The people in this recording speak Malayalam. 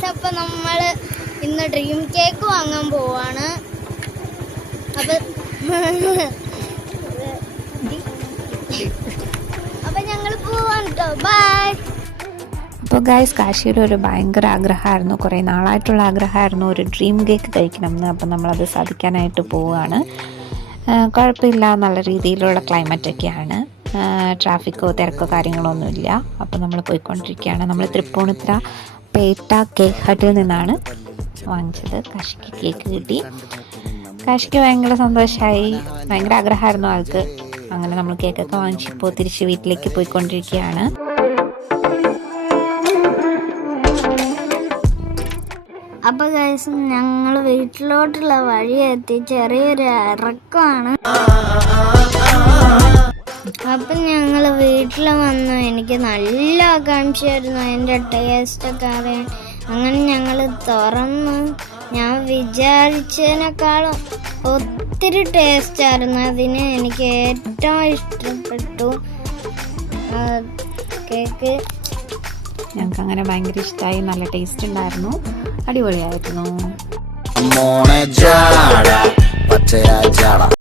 ഗൈസ്, അപ്പം നമ്മൾ ഇന്ന് ഡ്രീം കേക്ക് വാങ്ങാൻ പോവാണ്. അപ്പം ഞങ്ങൾ പോവാണ് കേട്ടോ. ബൈ. അപ്പോൾ ഗൈസ്, കാശിയുടെ ഒരു ഭയങ്കര ആഗ്രഹമായിരുന്നു, കുറേ നാളായിട്ടുള്ള ആഗ്രഹമായിരുന്നു ഒരു ഡ്രീം കേക്ക് കഴിക്കണമെന്ന്. അപ്പം നമ്മളത് സാധിക്കാനായിട്ട് പോവുകയാണ്. കുഴപ്പമില്ല, നല്ല രീതിയിലുള്ള ക്ലൈമറ്റൊക്കെയാണ്, ട്രാഫിക്കോ തിരക്കോ കാര്യങ്ങളോ ഒന്നുമില്ല. അപ്പോൾ നമ്മൾ പോയിക്കൊണ്ടിരിക്കുകയാണ്. നമ്മൾ തൃപ്പൂണിത്തുറ പേട്ട കേക്ക് ഹട്ടിൽ നിന്നാണ് വാങ്ങിച്ചത്. കാശിക്ക് കേക്ക് കിട്ടി. കാശിക്ക് ഭയങ്കര സന്തോഷമായി, ഭയങ്കര ആഗ്രഹമായിരുന്നു ആൾക്ക്. അങ്ങനെ നമ്മൾ കേക്കൊക്കെ വാങ്ങിച്ചിപ്പോൾ തിരിച്ച് വീട്ടിലേക്ക് പോയിക്കൊണ്ടിരിക്കുകയാണ്. അപ്പൊ ഗൈസ്, ഞങ്ങൾ വീട്ടിലോട്ടുള്ള വഴി എത്തി. ചെറിയൊരു ഇറക്കമാണ്. അപ്പൊ ഞങ്ങൾ വീട്ടിൽ വന്നു. എനിക്ക് നല്ല ആകാംക്ഷയായിരുന്നു അതിൻ്റെ ടേസ്റ്റൊക്കെ അറിയാൻ. അങ്ങനെ ഞങ്ങൾ തുറന്നു. ഞാൻ വിചാരിച്ചതിനേക്കാളും ഒത്തിരി ടേസ്റ്റായിരുന്നു അതിന്. എനിക്ക് ഏറ്റവും ഇഷ്ടപ്പെട്ടു കേക്ക്. ഞങ്ങൾക്ക് അങ്ങനെ ഭയങ്കര ഇഷ്ടമായി, നല്ല ടേസ്റ്റ് ഉണ്ടായിരുന്നു, അടിപൊളിയായിരുന്നു.